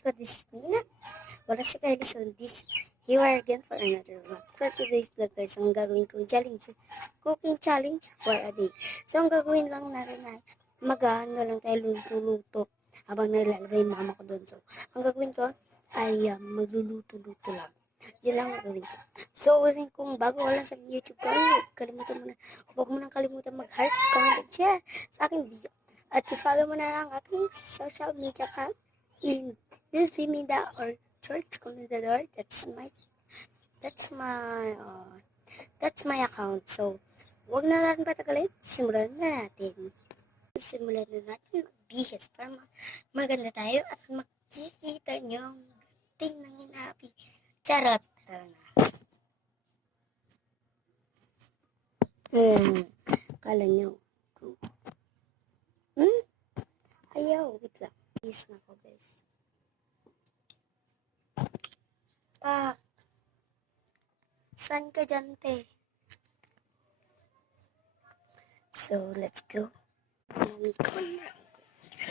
Ko, this is Mina. Wala si Kylie, so this, here we are again for another vlog. For today's vlog guys, ang gagawin kong challenge, cooking challenge for a day. So ang gagawin lang natin ay mag-ano lang tayo luto-luto habang naglalaba yung mama ko doon. So ang gagawin ko ay magluluto-luto lang. Yun lang ang gagawin ko. So kung bago ka lang sa YouTube ko, huwag mo nang kalimutan mag-heart, comment, share sa aking video. At i-follow mo na ang aking social media account in this Vimida or Church Comendador. That's my account. So, wag na natin patagalin. Simulan na natin magbihis para maganda tayo at makikita nyo ang gating ng inapi. Charot! Kala nyo. Ayaw, wait lang. Bihis na ko guys. Pak! Saan ka dyan, te? So, let's go.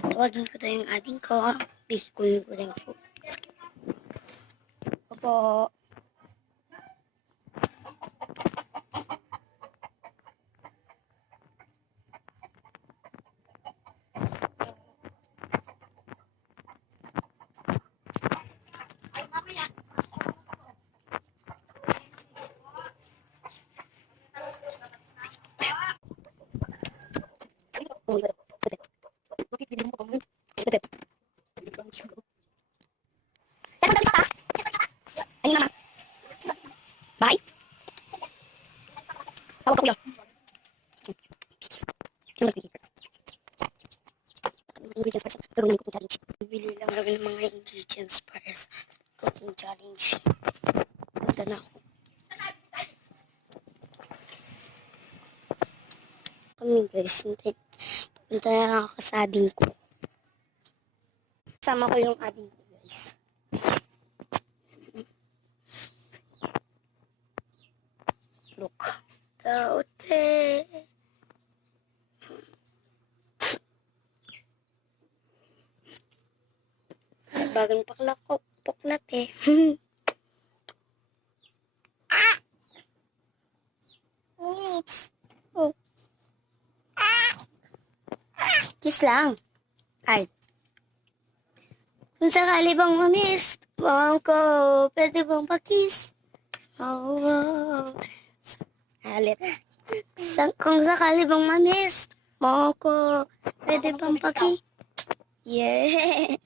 Tawagin ko to yung ating ko. Bihikunin ko rin po. Opo. Bye. Tawag ko yun. Bibili lang kami ng mga ingredients para sa cooking challenge. Punta na ako. Kami guys, punta na ako sa ading ko. Kasama ko yung ading ko guys. Look. Taote. Bagang paklakok natin. Lips. Oh. Kiss lang. Ay. Kung sakali bang mamiss, bawang ko, pwede bang pakiss? Oh. Halit. Kung sakali bang mamiss, bawang ko, pwede bang pakiss? Yeah.